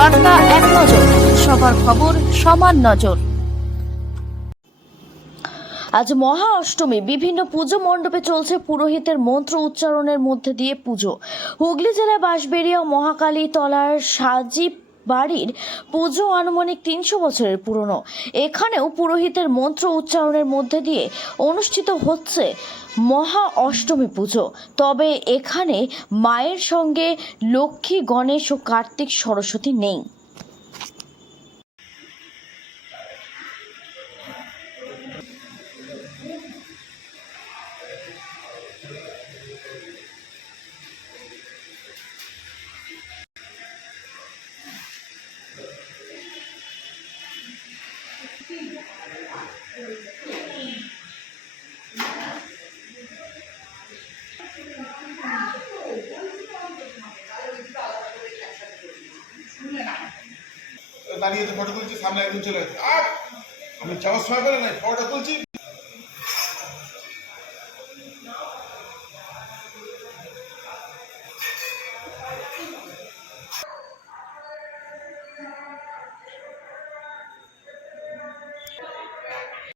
বার্তা এক নজর, সবার খবর সমান নজর। আজ মহা অষ্টমী, বিভিন্ন পুজো মণ্ডপে চলছে পুরোহিতের মন্ত্র উচ্চারণের মধ্যে দিয়ে পুজো। হুগলি জেলার বাঁশবেড়িয়া মহাকালী তলার সাজি বাড়ির পুজো আনুমানিক তিনশো বছরের পুরনো। এখানেও পুরোহিতের মন্ত্র উচ্চারণের মধ্যে দিয়ে অনুষ্ঠিত হচ্ছে মহা অষ্টমী পুজো। তবে এখানে মায়ের সঙ্গে লক্ষ্মী, গণেশ ও কার্তিক সরস্বতী নেই। দাঁড়িয়ে ফটো তুলছি, সামনে একজন চলে গেছে। আর আমি যাওয়ার সময় করে নাই ফটো তুলছি।